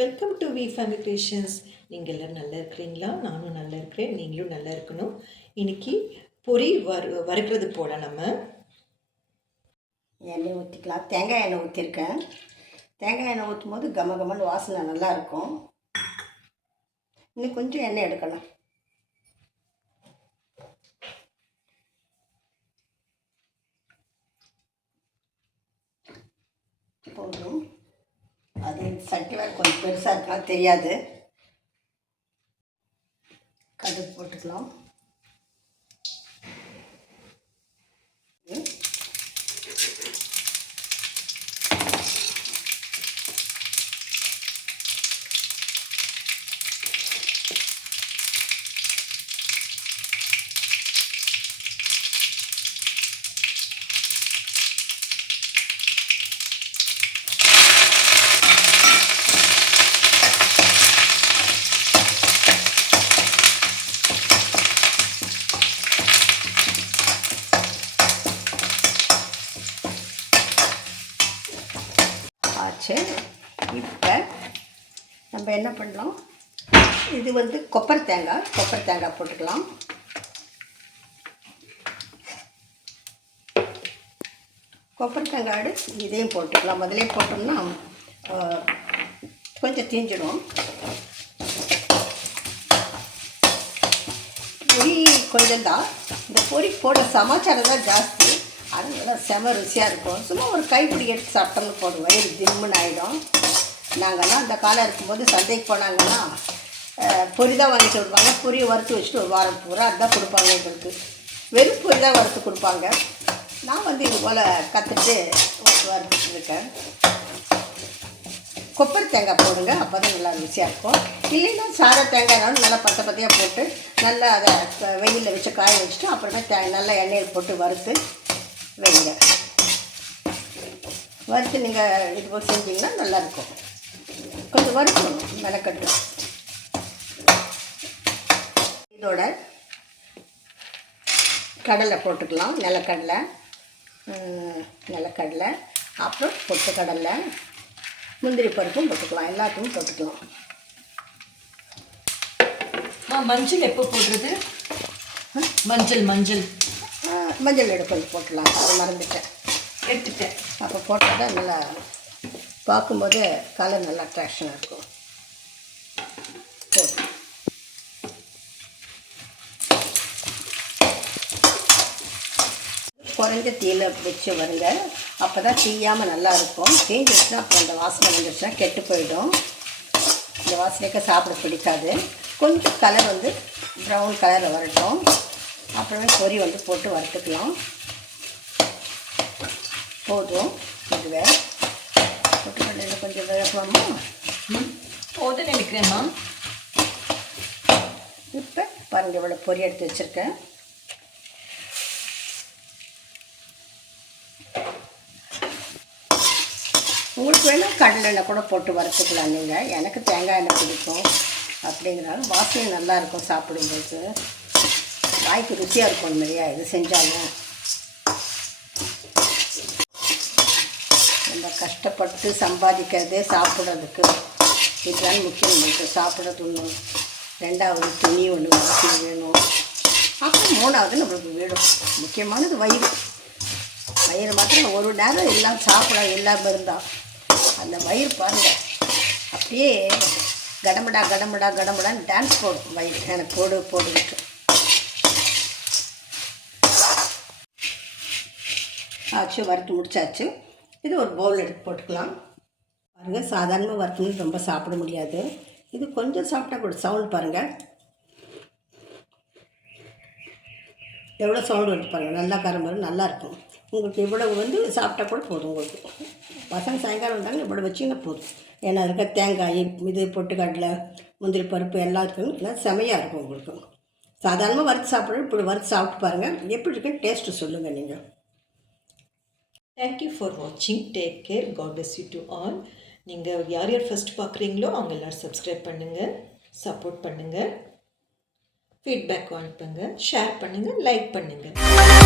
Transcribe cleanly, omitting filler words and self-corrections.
Welcome to V family creations. நீங்கள் எல்லோரும் நல்லா இருக்கிறீங்களா? நானும் நல்லா இருக்கிறேன், நீங்களும் நல்லா இருக்கணும். இன்றைக்கி பொரி வறுக்கிறது போல் நம்ம எண்ணெய் ஊற்றிக்கலாம். தேங்காய் எண்ணெய் ஊற்றிருக்கேன். தேங்காய் எண்ணெய் ஊற்றும் போது கமகமன்னு வாசனை நல்லாயிருக்கும். இன்னும் கொஞ்சம் எண்ணெய் எடுக்கலாம். போதும். அது சட்டி வேறு கொஞ்சம் பெருசாக இருக்கலாம், தெரியாது. கடுகு போட்டுக்கலாம். இப்போ நம்ம என்ன பண்ணலாம், இது கொப்பரை தேங்காய் போட்டுக்கலாம். கொப்பரை தேங்காய் இதையும் போட்டுக்கலாம். முதலே போட்டோம்னா கொஞ்சம் தீஞ்சிடும். பொரி கொஞ்சம் தான், இந்த பொரி போட சமாச்சாரம் தான் ஜாஸ்தி. அது நல்லா செம ருசியாக இருக்கும். சும்மா ஒரு கைப்பிடி எடுத்து சாப்பிட்டோம்னு போடுவோம், வயிறு திம்முன்னு ஆகிடும். நாங்கள்லாம் அந்த காலம் இருக்கும்போது சந்தைக்கு போனாங்கன்னா பொரி தான் வாங்கிட்டு வருவாங்க. பொரியை வறுத்து வச்சுட்டு ஒரு வாரம் பூரா அதுதான் கொடுப்பாங்க எங்களுக்கு. வெறும் பொரி தான் வறுத்து கொடுப்பாங்க. நான் இது போல் கற்றுட்டு வறுத்துட்ருக்கேன். கொப்பரை தேங்காய் போடுங்க, அப்போ தான் நல்லா ருசியாக இருக்கும். இல்லைன்னா சாதா தேங்காய்னாலும் நல்லா பத்தையாக போட்டு நல்லா அதை வெயிலில் வச்சு காய வச்சுட்டு அப்புறமா நல்லா எண்ணெயில் போட்டு வறுத்து வைங்க. வறுத்து நீங்கள் இது போல் செஞ்சிங்கன்னா நல்லாயிருக்கும். கொஞ்சம் வறுக்கணும், மெனக்கட்டு. இதோட கடலை போட்டுக்கலாம். நிலக்கடலை, அப்புறம் பொட்டுக்கடலை, முந்திரி பருப்பும் போட்டுக்கலாம். எல்லாத்தையும் போட்டுக்கலாம். மஞ்சள் எப்போ போடுறது? மஞ்சள் எடுப்பது போட்டுக்கலாம். அது மறந்துட்டேன், எடுத்துட்டேன். அப்போ போட்டால் தான் நல்லா பார்க்கும்போது கலர் நல்லா அட்ராக்ஷனாக இருக்கும். போதும். குறைஞ்ச தீயில் வச்சு வருங்க, அப்போ தான் தீயாமல் நல்லாயிருக்கும். தீஞ்சிடுச்சுன்னா அப்போ அந்த வாசனை வந்துடுச்சுன்னா கெட்டு போயிடும். இந்த வாசனைக்கு சாப்பிட பிடிக்காது. கொஞ்சம் கலர் ப்ரௌன் கலரில் வரட்டும். அப்புறமே பொரி போட்டு வறுத்துக்கலாம். போதும். இதுவே பொட்டுக்கடலையில் கொஞ்சம் விளக்கலாமா? போதும் நினைக்கிறேம்மா. இப்போ பாருங்கள், இவ்வளோ பொரி எடுத்து வச்சுருக்கேன். உங்களுக்கு வேணால் கடலை எண்ணெய் கூட போட்டு வறுத்துக்கலாம் நீங்கள். எனக்கு தேங்காய் எண்ணெய் பிடிக்கும். அப்படிங்கிறனால வாசனை நல்லாயிருக்கும். சாப்பிடும்போது வாய்க்கு ருசியாக இருக்கும். நிறையா இது செஞ்சாலும் நம்ம கஷ்டப்பட்டு சம்பாதிக்கிறதே சாப்பிட்றதுக்கு. இதுதான் முக்கியம். நம்மளுக்கு சாப்பிட்றது ஒன்று, ரெண்டாவது துணி ஒன்று அவசியம் வேணும். அப்புறம் மூணாவது நம்மளுக்கு வீடும். முக்கியமானது வயிறு மாத்திரம் ஒரு நேரம் எல்லாம் சாப்பிட இல்லாமல் இருந்தால் அந்த வயிறு பாருங்கள் அப்படியே கடமுடான்னு டான்ஸ் போடும். வயிறு எனக்கு போடுவிட்டு ஆச்சு. வறுத்து முடிச்சாச்சு. இது ஒரு பவுல் எடுத்து போட்டுக்கலாம். பாருங்கள், சாதாரணமாக வறுத்துன்னு ரொம்ப சாப்பிட முடியாது. இது கொஞ்சம் சாப்பிட்டா கூட சவுண்ட் பாருங்கள், எவ்வளோ சவுண்டு வருது பாருங்கள். நல்லா காரம் வரும், நல்லாயிருக்கும். உங்களுக்கு இவ்வளவு சாப்பிட்டா கூட போதும். உங்களுக்கு பசங்க சாயங்காலம் வந்தாங்க இவ்வளோ வச்சிங்கன்னா போதும். ஏன்னா இருக்க தேங்காய், இது பொட்டுக்கடலை, முந்திரி பருப்பு எல்லாத்துக்கும் எல்லாம் செமையாக இருக்கும். உங்களுக்கு சாதாரணமாக வறுத்து சாப்பிட்றது இப்படி வறுத்து சாப்பிட்டு பாருங்கள், எப்படி இருக்குன்னு டேஸ்ட்டு சொல்லுங்கள் நீங்கள். Thank you for watching. Take care. God bless you to all. நீங்கள் யார் ஃபஸ்ட் பார்க்குறீங்களோ அவங்க எல்லோரும் சப்ஸ்கிரைப் பண்ணுங்கள், சப்போர்ட் பண்ணுங்கள், ஃபீட்பேக் அனுப்புங்க, ஷேர் பண்ணுங்கள், லைக் பண்ணுங்கள்.